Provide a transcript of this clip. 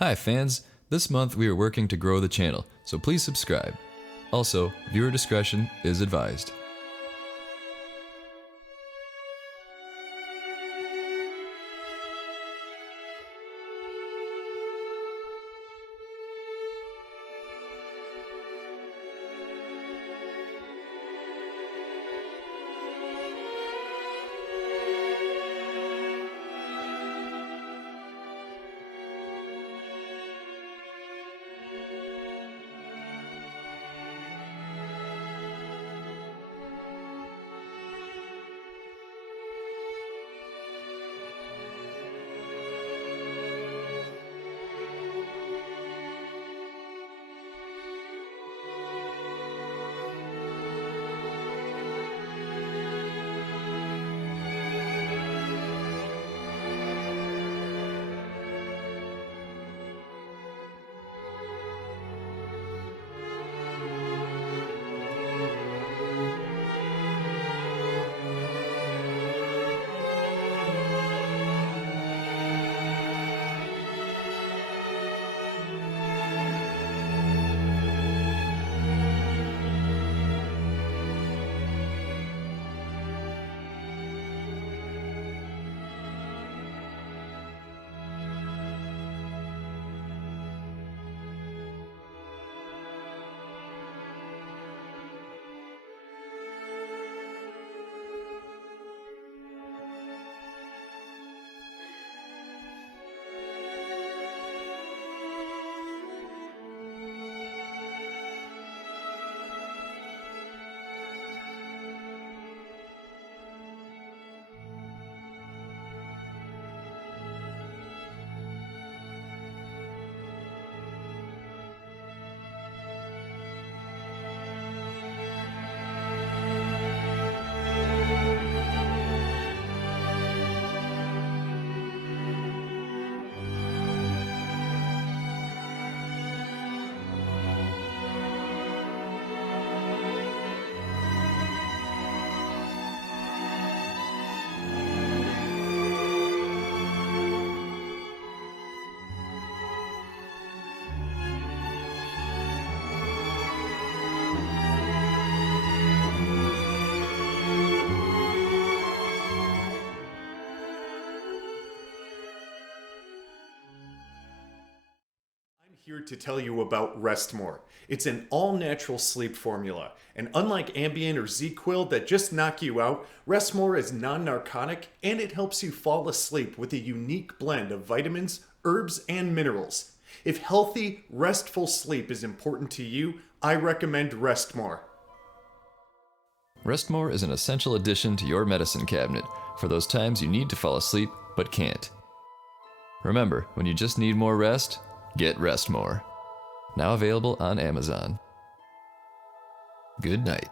Hi fans, this month we are working to grow the channel, so please subscribe. Also, viewer discretion is advised. Here to tell you about Rest More. It's an all-natural sleep formula, and unlike Ambien or Z-Quil that just knock you out, Rest More is non-narcotic and it helps you fall asleep with a unique blend of vitamins, herbs, and minerals. If healthy, restful sleep is important to you, I recommend Rest More. Rest More is an essential addition to your medicine cabinet for those times you need to fall asleep but can't. Remember, when you just need more rest, get Rest More. Now available on Amazon. Good night.